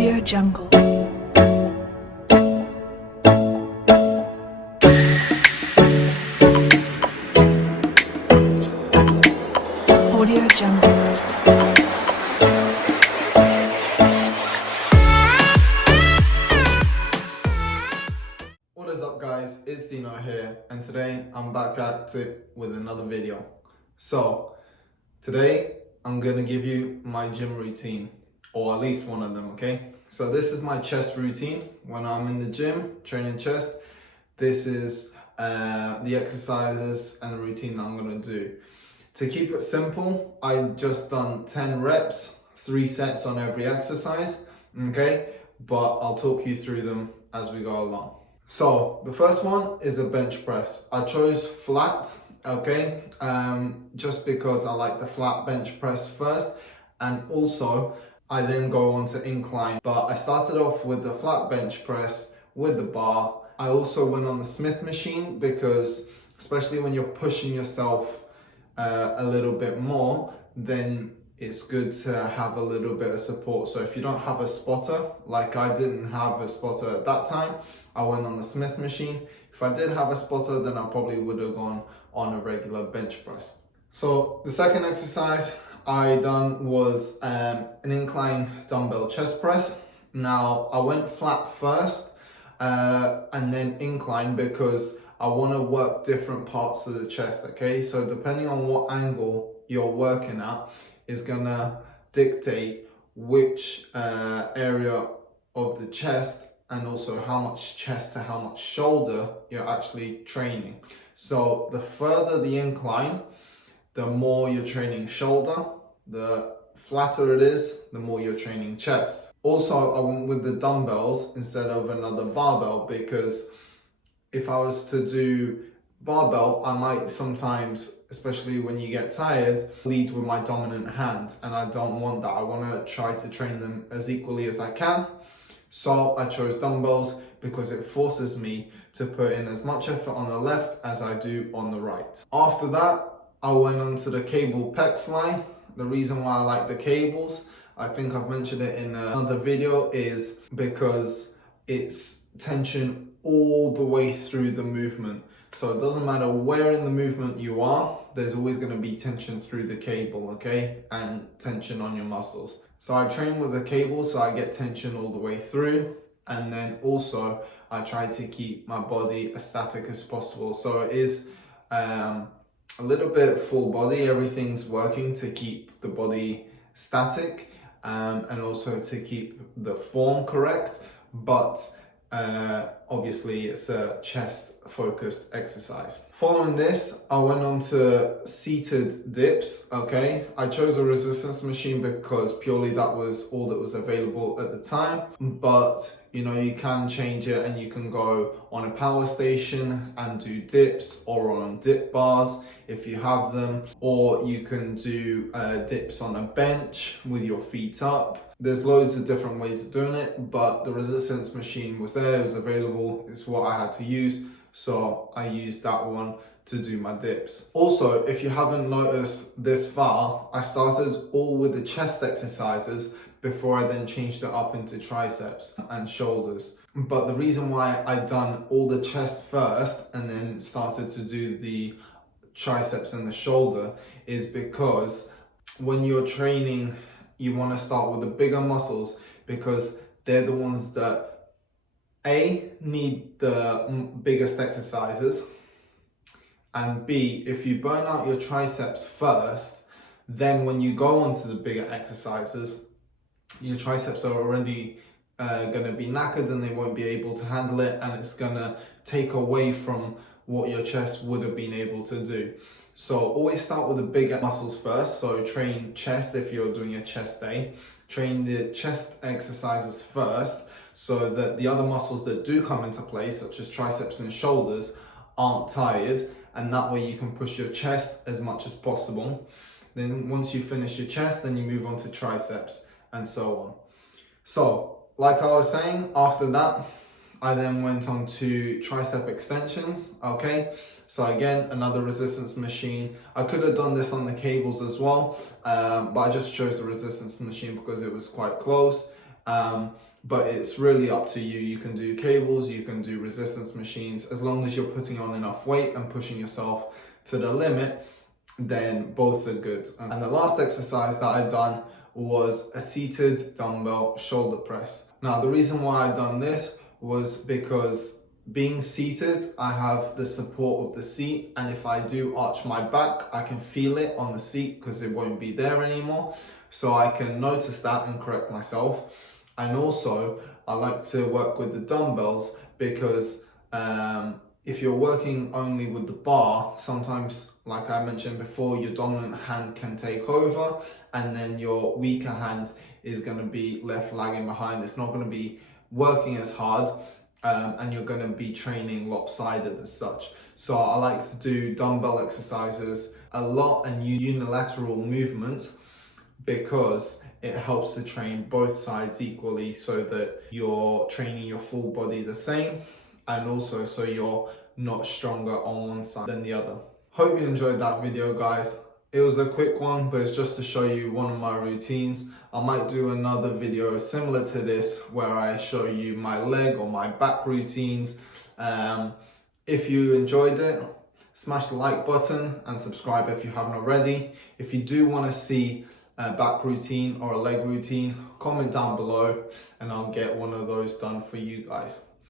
Audio Jungle. Audio Jungle. What is up guys, it's Dino here and today I'm back at it with another video. So today I'm gonna give you my gym routine, or at least one of them, okay? So this is my chest routine when I'm in the gym training chest. This is the exercises and the routine that I'm gonna do. To keep it simple, I just done 10 reps, 3 sets on every exercise, okay? But I'll talk you through them as we go along. So the first one is a bench press. I chose flat, okay? Just because I like the flat bench press first, and also I then go on to incline. But I started off with the flat bench press with the bar. I also went on the Smith machine because especially when you're pushing yourself a little bit more, then it's good to have a little bit of support. So if you don't have a spotter, like I didn't have a spotter at that time, I went on the Smith machine. If I did have a spotter, then I probably would have gone on a regular bench press. So the second exercise I done was an incline dumbbell chest press. Now I went flat first and then incline because I want to work different parts of the chest, okay? So depending on what angle you're working at is gonna dictate which area of the chest and also how much chest to how much shoulder you're actually training. So the further the incline, the more you're training shoulder, the flatter it is, the more you're training chest. Also, I went with the dumbbells instead of another barbell because if I was to do barbell, I might sometimes, especially when you get tired, lead with my dominant hand, and I don't want that. I want to try to train them as equally as I can. So I chose dumbbells because it forces me to put in as much effort on the left as I do on the right. After that, I went on to the cable pec fly. The reason why I like the cables, I think I've mentioned it in another video, is because it's tension all the way through the movement. So it doesn't matter where in the movement you are, there's always going to be tension through the cable, okay? And tension on your muscles. So I train with the cable so I get tension all the way through. And then also I try to keep my body as static as possible. So it is a little bit full body. Everything's working to keep the body static and also to keep the form correct. But obviously it's a chest focused exercise. Following this, I went on to seated dips, okay? I chose a resistance machine because purely that was all that was available at the time. But you know, you can change it and you can go on a power station and do dips, or on dip bars if you have them, or you can do dips on a bench with your feet up. There's loads of different ways of doing it, but the resistance machine was there, it was available, it's what I had to use, so I used that one to do my dips. Also, if you haven't noticed this far, I started all with the chest exercises before I then changed it up into triceps and shoulders. But the reason why I done all the chest first and then started to do the triceps and the shoulder is because when you're training, you want to start with the bigger muscles because they're the ones that A, need the biggest exercises, and B, if you burn out your triceps first, then when you go on to the bigger exercises, your triceps are already going to be knackered and they won't be able to handle it, and it's going to take away from what your chest would have been able to do. So always start with the bigger muscles first. So train chest if you're doing a chest day. Train the chest exercises first so that the other muscles that do come into play, such as triceps and shoulders, aren't tired, and that way you can push your chest as much as possible. Then once you finish your chest, then you move on to triceps and so on. So like I was saying, after that I then went on to tricep extensions, okay? So again, another resistance machine. I could have done this on the cables as well, but I just chose the resistance machine because it was quite close. But it's really up to you. You can do cables, you can do resistance machines, as long as you're putting on enough weight and pushing yourself to the limit, then both are good. And the last exercise that I done was a seated dumbbell shoulder press. Now, the reason why I done this was because being seated, I have the support of the seat, and if I do arch my back, I can feel it on the seat because it won't be there anymore. So I can notice that and correct myself. And also, I like to work with the dumbbells because if you're working only with the bar, sometimes, like I mentioned before, your dominant hand can take over, and then your weaker hand is going to be left lagging behind. It's not going to be working as hard, and you're going to be training lopsided as such. So I like to do dumbbell exercises a lot and unilateral movements because it helps to train both sides equally, so that you're training your full body the same, and also so you're not stronger on one side than the other. Hope you enjoyed that video, guys. It was a quick one, but it's just to show you one of my routines. I might do another video similar to this where I show you my leg or my back routines. If you enjoyed it, smash the like button and subscribe if you haven't already. If you do want to see a back routine or a leg routine, comment down below and I'll get one of those done for you guys.